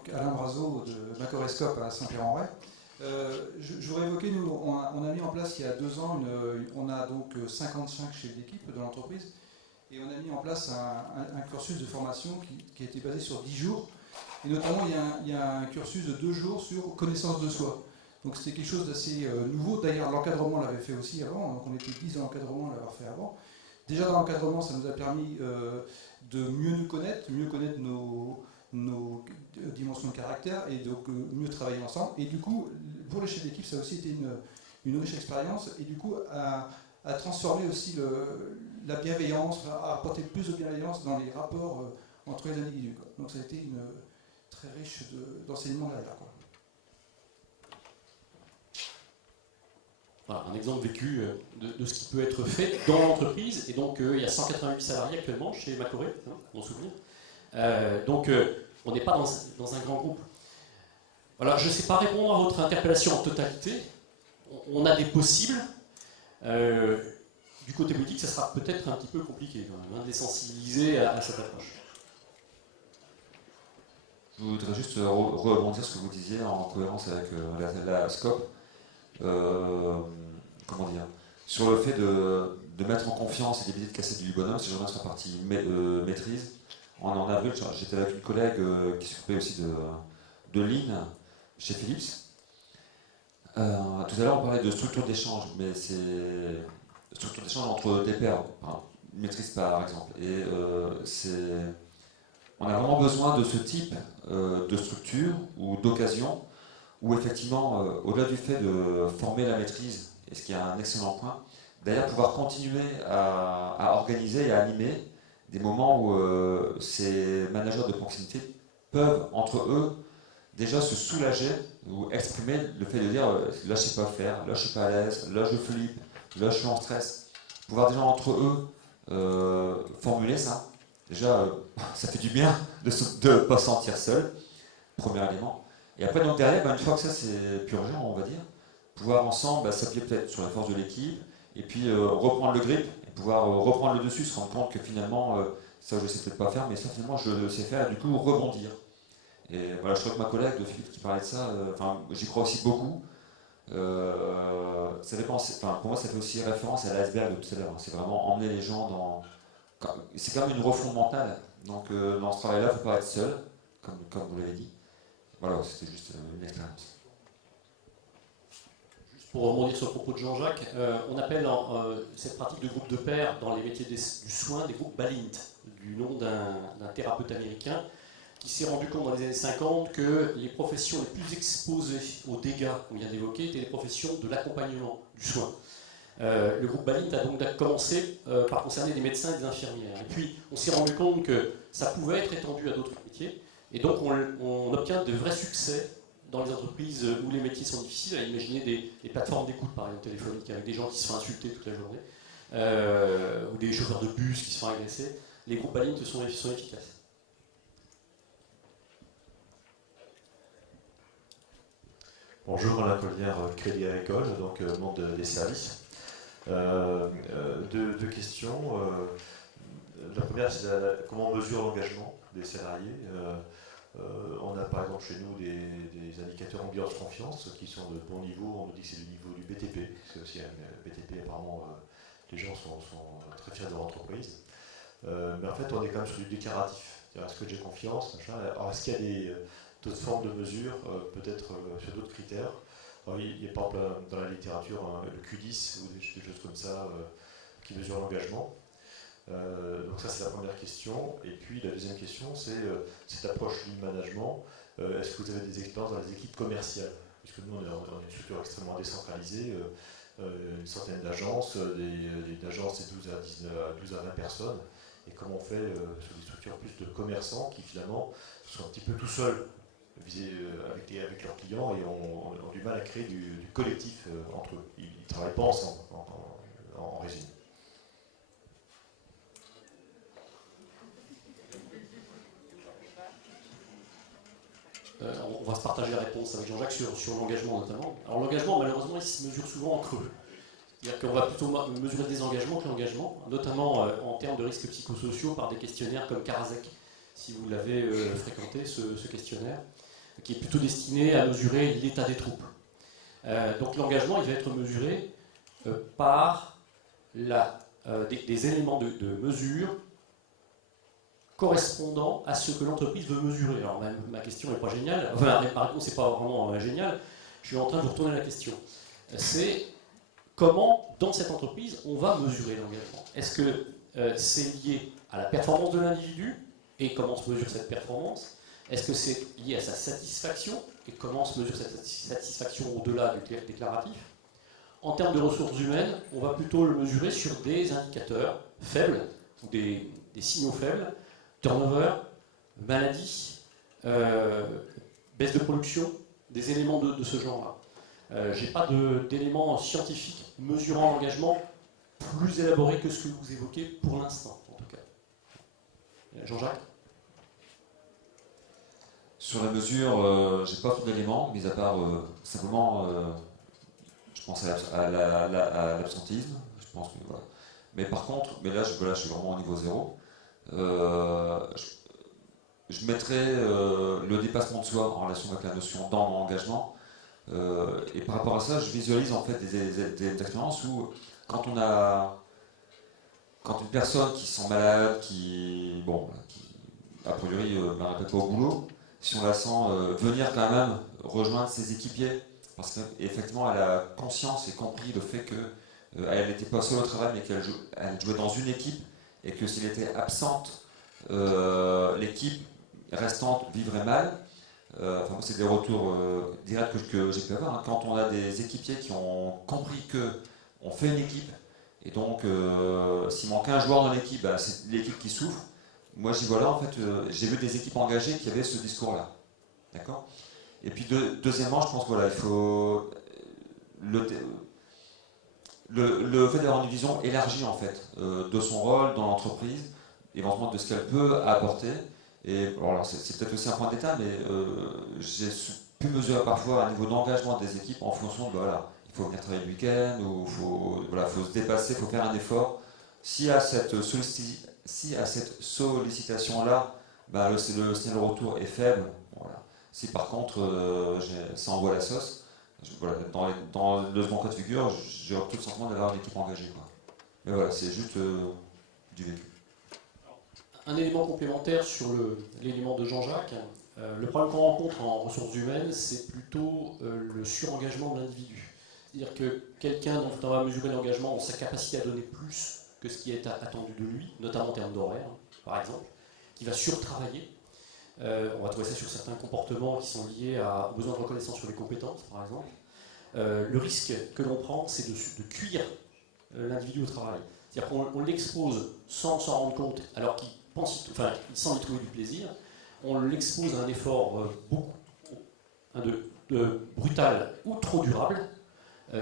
donc Alain Brazeau de Macorescope à Saint-Pierre-en-Retz. Je voudrais évoquer, nous, on a mis en place il y a 2 ans, on a donc 55 chefs d'équipe de l'entreprise, et on a mis en place un cursus de formation qui a été basé sur 10 jours, et notamment il y a un cursus de 2 jours sur connaissance de soi. Donc c'était quelque chose d'assez nouveau. D'ailleurs, l'encadrement l'avait fait aussi avant, donc on était 10 dans l'encadrement à l'avoir fait avant. Déjà dans l'encadrement, ça nous a permis de mieux nous connaître, mieux connaître nos dimensions de caractère et donc mieux travailler ensemble. Et du coup, pour les chefs d'équipe, ça a aussi été une riche expérience et du coup à transformer aussi la bienveillance, à apporter plus de bienveillance dans les rapports entre les individus, quoi. Donc ça a été une très riche d'enseignement derrière, quoi. Voilà, un exemple vécu de ce qui peut être fait dans l'entreprise. Et donc, il y a 188 salariés actuellement chez Macoré, hein, mon souvenir. Donc, on n'est pas dans un grand groupe. Voilà, je ne sais pas répondre à votre interpellation en totalité. On a des possibles. Du côté politique, ça sera peut-être un petit peu compliqué, quand même, hein, de les sensibiliser à cette approche. Je voudrais juste rebondir sur ce que vous disiez en cohérence avec la SCOP. Comment dire, sur le fait de mettre en confiance et d'éviter de casser du bonhomme, si je reviens sur la partie maîtrise. En avril, j'étais avec une collègue qui s'occupait aussi de Lean chez Philips. Tout à l'heure, on parlait de structure d'échange, mais c'est structure d'échange entre des pairs, enfin, maîtrise par exemple. Et on a vraiment besoin de ce type de structure ou d'occasion où effectivement, au-delà du fait de former la maîtrise, et ce qui est un excellent point, d'ailleurs pouvoir continuer à organiser et à animer des moments où ces managers de proximité peuvent, entre eux, déjà se soulager ou exprimer le fait de dire là je ne sais pas faire, là je ne suis pas à l'aise, là je flippe, là je suis en stress. Pouvoir déjà entre eux formuler ça, déjà ça fait du bien de ne pas se sentir seul, premier élément. Et après, donc derrière, une fois que ça c'est purgé, on va dire, pouvoir ensemble s'appuyer peut-être sur la force de l'équipe, et puis reprendre le grip, et pouvoir reprendre le dessus, se rendre compte que finalement, ça je ne sais peut-être pas faire, mais ça finalement je le sais faire, et du coup rebondir. Et voilà, je crois que ma collègue de Philippe qui parlait de ça, j'y crois aussi beaucoup. Ça dépend, pour moi, ça fait aussi référence à l'iceberg de tout à l'heure. C'est vraiment emmener les gens dans. C'est quand même une refonte mentale. Donc dans ce travail-là, il ne faut pas être seul, comme vous l'avez dit. Voilà, c'était juste une expérience. Juste pour rebondir sur le propos de Jean-Jacques, on appelle cette pratique de groupe de pairs dans les métiers du soin des groupes BALINT, du nom d'un thérapeute américain qui s'est rendu compte dans les années 50 que les professions les plus exposées aux dégâts qu'on vient d'évoquer étaient les professions de l'accompagnement, du soin. Le groupe BALINT a donc commencé par concerner des médecins et des infirmières. Et puis, on s'est rendu compte que ça pouvait être étendu à d'autres métiers. Et donc, on obtient de vrais succès dans les entreprises où les métiers sont difficiles. À imaginer des plateformes d'écoute, par exemple, téléphoniques, avec des gens qui se font insulter toute la journée, ou des chauffeurs de bus qui se font agresser. Les groupes BALINT sont efficaces. Bonjour, Alain Collière, Crédit Agricole, donc monde des services. Deux questions. La première, c'est comment on mesure l'engagement des salariés. On a par exemple chez nous des indicateurs ambiance confiance qui sont de bon niveau. On nous dit que c'est le niveau du BTP. C'est aussi un BTP, apparemment, les gens sont très fiers de leur entreprise. Mais en fait, on est quand même sur du déclaratif. Est-ce que j'ai confiance, machin. Alors, est-ce qu'il y a d'autres formes de mesures, peut-être sur d'autres critères? Alors, il y a par exemple dans la littérature le Q10 ou des choses comme ça qui mesurent l'engagement. Donc ça c'est la première question. Et puis la deuxième question c'est cette approche lean management. Est-ce que vous avez des expériences dans les équipes commerciales? Puisque nous on est une structure extrêmement décentralisée, une centaine d'agences, d'agences c'est 12 à 20 personnes. Et comment on fait sur des structures plus de commerçants qui finalement sont un petit peu tout seuls avec leurs clients et ont du mal à créer du collectif entre eux. Ils ne travaillent pas ensemble, en résumé. On va se partager la réponse avec Jean-Jacques sur l'engagement notamment. Alors l'engagement, malheureusement, il se mesure souvent en creux. C'est-à-dire qu'on va plutôt mesurer des engagements que l'engagement, notamment en termes de risques psychosociaux par des questionnaires comme Karasek, si vous l'avez fréquenté, ce questionnaire. qui est plutôt destiné à mesurer l'état des troupes. Donc l'engagement, il va être mesuré par des éléments de mesure correspondant à ce que l'entreprise veut mesurer. Alors ma question n'est pas géniale, enfin ma réponse n'est pas vraiment géniale, je suis en train de vous retourner la question. C'est comment, dans cette entreprise, on va mesurer l'engagement. Est-ce que c'est lié à la performance de l'individu et comment se mesure cette performance? Est-ce que c'est lié à sa satisfaction et comment se mesure cette satisfaction au-delà du déclaratif? En termes de ressources humaines, on va plutôt le mesurer sur des indicateurs faibles ou des signaux faibles, turnover, maladie, baisse de production, des éléments de ce genre-là. Je n'ai pas d'éléments scientifiques mesurant l'engagement plus élaborés que ce que vous évoquez pour l'instant, en tout cas. Jean-Jacques? Sur la mesure, j'ai pas trop d'éléments, mis à part simplement, je pense à l'absentisme. Je pense que voilà. Mais par contre, là, je suis vraiment au niveau zéro. Je mettrais le dépassement de soi en relation avec la notion dans mon engagement. Et par rapport à ça, je visualise en fait des expériences où quand une personne qui se sent malade, qui a priori ne répète pas au boulot, si on la sent venir quand même rejoindre ses équipiers, parce qu'effectivement elle a conscience et compris le fait qu'elle n'était pas seule au travail, mais qu'elle jouait dans une équipe, et que s'il était absente, l'équipe restante vivrait mal. Enfin, c'est des retours directs que j'ai pu avoir. Hein. Quand on a des équipiers qui ont compris qu'on fait une équipe, et donc s'il manque un joueur dans l'équipe, c'est l'équipe qui souffre. Moi, j'y vois là, en fait, j'ai vu des équipes engagées qui avaient ce discours-là. D'accord ? Et puis, deuxièmement, je pense qu'il faut le fait d'avoir une vision élargie, en fait, de son rôle dans l'entreprise, éventuellement de ce qu'elle peut apporter. Et alors, c'est peut-être aussi un point d'état, mais j'ai pu mesurer parfois un niveau d'engagement des équipes en fonction de, il faut venir travailler le week-end, ou il faut se dépasser, il faut faire un effort. Si à cette sollicitation-là, le signal de retour est faible, voilà. Si par contre ça envoie la sauce, dans le second cas de figure, j'ai tout le sentiment d'avoir une équipe engagée. Quoi. Mais voilà, c'est juste du vécu. Un élément complémentaire sur l'élément de Jean-Jacques. Le problème qu'on rencontre en ressources humaines, c'est plutôt le surengagement de l'individu. C'est-à-dire que quelqu'un dont on va mesurer l'engagement dans sa capacité à donner plus que ce qui est attendu de lui, notamment en termes d'horaire, par exemple, qui va surtravailler. On va trouver ça sur certains comportements qui sont liés aux besoins de reconnaissance sur les compétences, par exemple. Le risque que l'on prend, c'est de cuire l'individu au travail. C'est-à-dire qu'on l'expose sans s'en rendre compte, alors qu'il sans y trouver du plaisir. On l'expose à un effort brutal ou trop durable,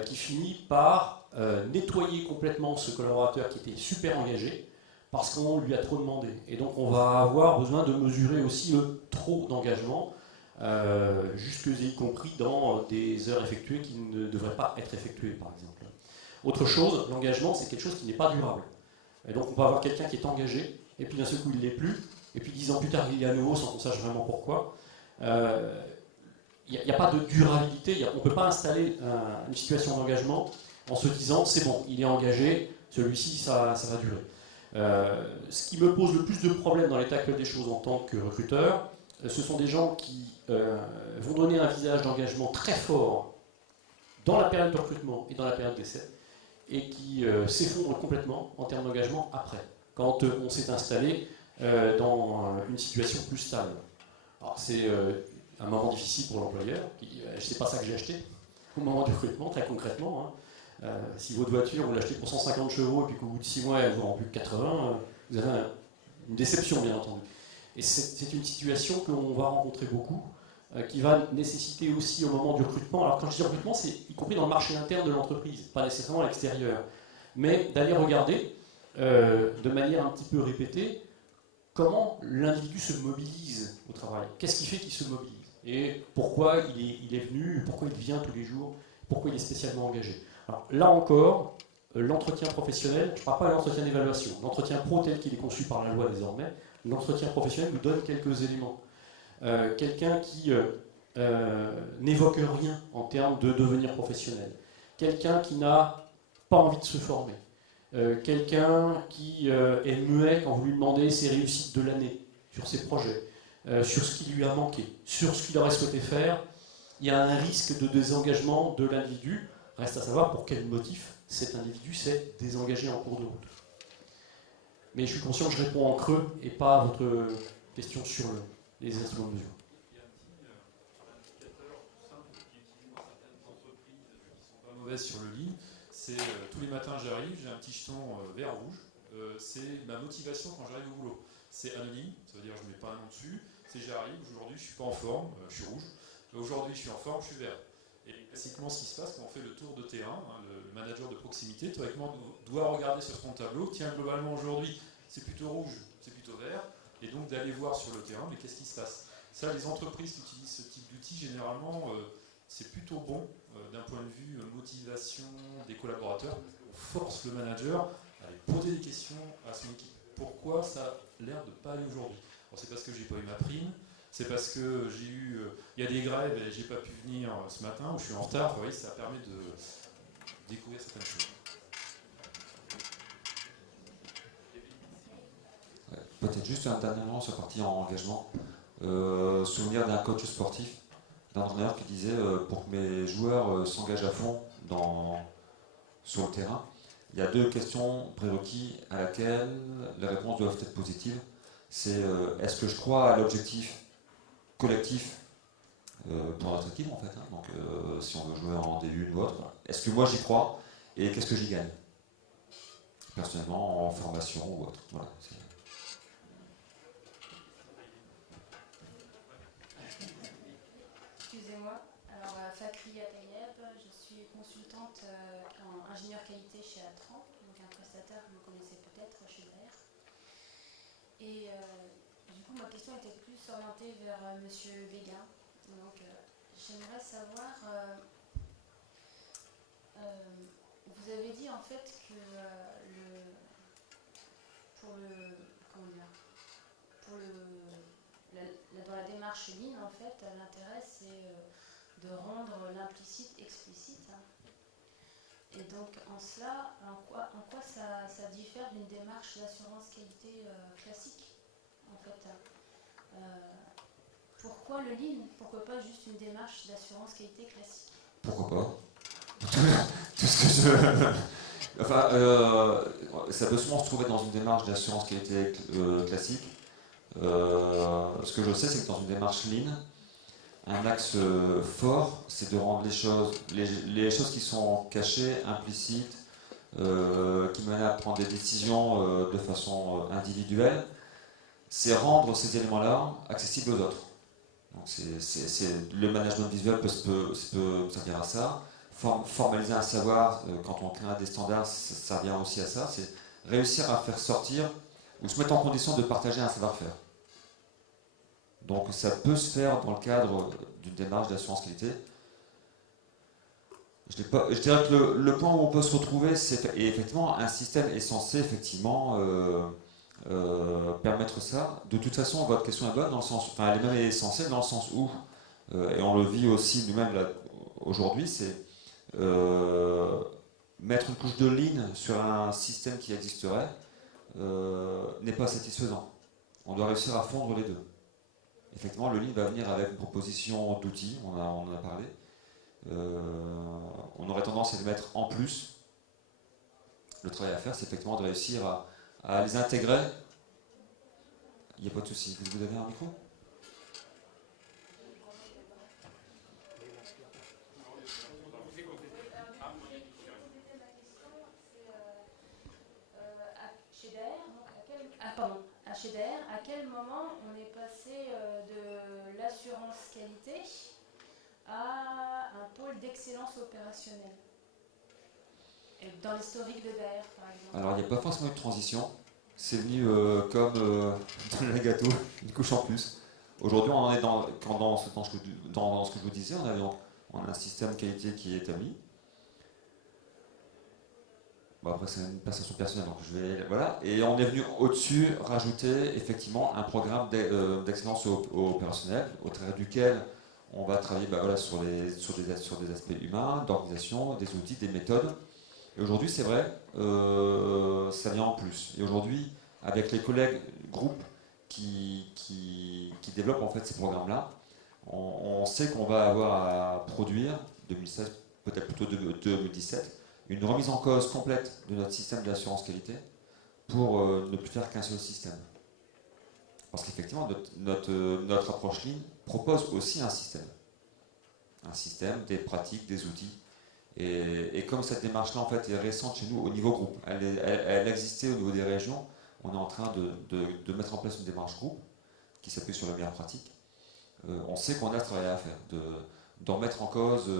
qui finit par nettoyer complètement ce collaborateur qui était super engagé parce qu'on lui a trop demandé. Et donc on va avoir besoin de mesurer aussi le trop d'engagement, y compris dans des heures effectuées qui ne devraient pas être effectuées, par exemple. Autre chose, l'engagement, c'est quelque chose qui n'est pas durable. Et donc on peut avoir quelqu'un qui est engagé, et puis d'un seul coup il ne l'est plus, et puis 10 ans plus tard il est à nouveau sans qu'on sache vraiment pourquoi. Il n'y a pas de durabilité, on ne peut pas installer une situation d'engagement en se disant c'est bon, il est engagé, celui-ci ça va durer. Ce qui me pose le plus de problèmes dans l'état actuel des choses en tant que recruteur, ce sont des gens qui vont donner un visage d'engagement très fort dans la période de recrutement et dans la période d'essai, et qui s'effondrent complètement en termes d'engagement après, quand on s'est installé dans une situation plus stable. Alors c'est un moment difficile pour l'employeur, qui dit c'est pas ça que j'ai acheté au moment du recrutement, très concrètement. Si votre voiture, vous l'achetez pour 150 chevaux et puis qu'au bout de 6 mois elle vous rend plus que 80, vous avez une déception, bien entendu. Et c'est une situation que l'on va rencontrer beaucoup, qui va nécessiter aussi au moment du recrutement, alors quand je dis recrutement, c'est y compris dans le marché interne de l'entreprise, pas nécessairement à l'extérieur, mais d'aller regarder de manière un petit peu répétée comment l'individu se mobilise au travail. Qu'est-ce qui fait qu'il se mobilise? Et pourquoi il est venu, pourquoi il vient tous les jours, pourquoi il est spécialement engagé. Alors, là encore, l'entretien professionnel, je ne parle pas de l'entretien d'évaluation, l'entretien pro tel qu'il est conçu par la loi désormais, l'entretien professionnel nous donne quelques éléments. Quelqu'un qui n'évoque rien en termes de devenir professionnel. Quelqu'un qui n'a pas envie de se former. Quelqu'un qui est muet quand vous lui demandez ses réussites de l'année, sur ses projets, sur ce qui lui a manqué, sur ce qu'il aurait souhaité faire. Il y a un risque de désengagement de l'individu. Reste à savoir pour quel motif cet individu s'est désengagé en cours de route. Mais je suis conscient que je réponds en creux et pas à votre question sur les instruments de mesure. Il y a un petit indicateur tout simple qui est utilisé dans certaines entreprises qui ne sont pas mauvaises sur le lean. C'est tous les matins j'arrive, j'ai un petit jeton vert rouge. C'est ma motivation quand j'arrive au boulot. C'est anonyme, ça veut dire que je ne mets pas un nom dessus. C'est j'arrive, aujourd'hui je ne suis pas en forme, je suis rouge. Aujourd'hui je suis en forme, je suis vert. Et classiquement, ce qui se passe quand on fait le tour de terrain, le manager de proximité, théoriquement, doit regarder sur son tableau, tiens, globalement aujourd'hui, c'est plutôt rouge, c'est plutôt vert, et donc d'aller voir sur le terrain, mais qu'est-ce qui se passe? Ça, les entreprises qui utilisent ce type d'outils, généralement, c'est plutôt bon d'un point de vue motivation des collaborateurs. On force le manager à aller poser des questions à son équipe. Pourquoi ça a l'air de ne pas aller aujourd'hui? C'est parce que j'ai pas eu ma prime. C'est parce que j'ai eu, il y a des grèves et j'ai pas pu venir ce matin, ou je suis en retard. Vous voyez, ça permet de découvrir certaines choses. Ouais, peut-être juste un dernier mot sur la partie en engagement. Souvenir d'un coach sportif, d'un entraîneur qui disait pour que mes joueurs s'engagent à fond sur le terrain, il y a deux questions prérequis à laquelle les réponses doivent être positives. C'est est-ce que je crois à l'objectif collectif pour notre équipe en fait, hein. Donc si on veut jouer en D1 ou autre, est-ce que moi j'y crois et qu'est-ce que j'y gagne personnellement en formation ou autre, voilà. Excusez-moi, alors Fakri Atayeb, je suis consultante en ingénieur qualité chez Altran, donc un prestataire que vous connaissez peut-être chez Bayer. Et du coup, ma question était plus orientée vers Monsieur Véguin. Donc, j'aimerais savoir, vous avez dit en fait que dans la démarche Lean, en fait, l'intérêt c'est de rendre l'implicite explicite. Et donc, en cela, en quoi ça diffère d'une démarche d'assurance qualité classique, en fait? Pourquoi le Lean? Pourquoi pas juste une démarche d'assurance qualité classique? Pourquoi pas? Tout ce que je... Enfin, ça peut souvent se trouver dans une démarche d'assurance qualité classique. Ce que je sais, c'est que dans une démarche Lean, un axe fort, c'est de rendre les choses qui sont cachées, implicites, qui mènent à prendre des décisions de façon individuelle, c'est rendre ces éléments-là accessibles aux autres. Donc le management visuel peut servir à ça. Formaliser un savoir, quand on crée des standards, ça vient aussi à ça. C'est réussir à faire sortir ou se mettre en condition de partager un savoir-faire. Donc ça peut se faire dans le cadre d'une démarche d'assurance qualité. Je dirais que le point où on peut se retrouver, c'est effectivement un système est censé effectivement permettre ça. De toute façon, votre question est bonne, dans le sens, enfin, elle est même essentielle dans le sens où, et on le vit aussi nous-mêmes aujourd'hui, c'est mettre une couche de Lean sur un système qui existerait n'est pas satisfaisant. On doit réussir à fondre les deux. Effectivement, le Lean va venir avec une proposition d'outils, on en a parlé. On aurait tendance à les mettre en plus. Le travail à faire, c'est effectivement de réussir à les intégrer. Il n'y a pas de souci. Vous avez un micro ? Chez Bayer, à quel moment on est passé de l'assurance qualité à un pôle d'excellence opérationnelle? Et dans l'historique de Bayer, par exemple. Alors, il n'y a pas forcément eu de transition. C'est venu comme dans le gâteau, une couche en plus. Aujourd'hui, on en est dans ce que je vous disais. On a un système qualité qui est établi. Bon, après, c'est une perception personnelle, donc voilà. Et on est venu au-dessus rajouter effectivement un programme d'excellence opérationnelle, au travers duquel on va travailler voilà, sur des aspects humains, d'organisation, des outils, des méthodes. Et aujourd'hui, c'est vrai, ça vient en plus. Et aujourd'hui, avec les collègues groupes qui développent en fait ces programmes-là, on sait qu'on va avoir à produire, 2016, peut-être plutôt 2017, une remise en cause complète de notre système d'assurance qualité pour ne plus faire qu'un seul système. Parce qu'effectivement, notre approche Lean propose aussi un système, des pratiques, des outils. Et comme cette démarche-là en fait, est récente chez nous au niveau groupe, elle existait au niveau des régions, on est en train de mettre en place une démarche groupe qui s'appuie sur la meilleure pratique. On sait qu'on a ce travail à faire, d'en mettre en cause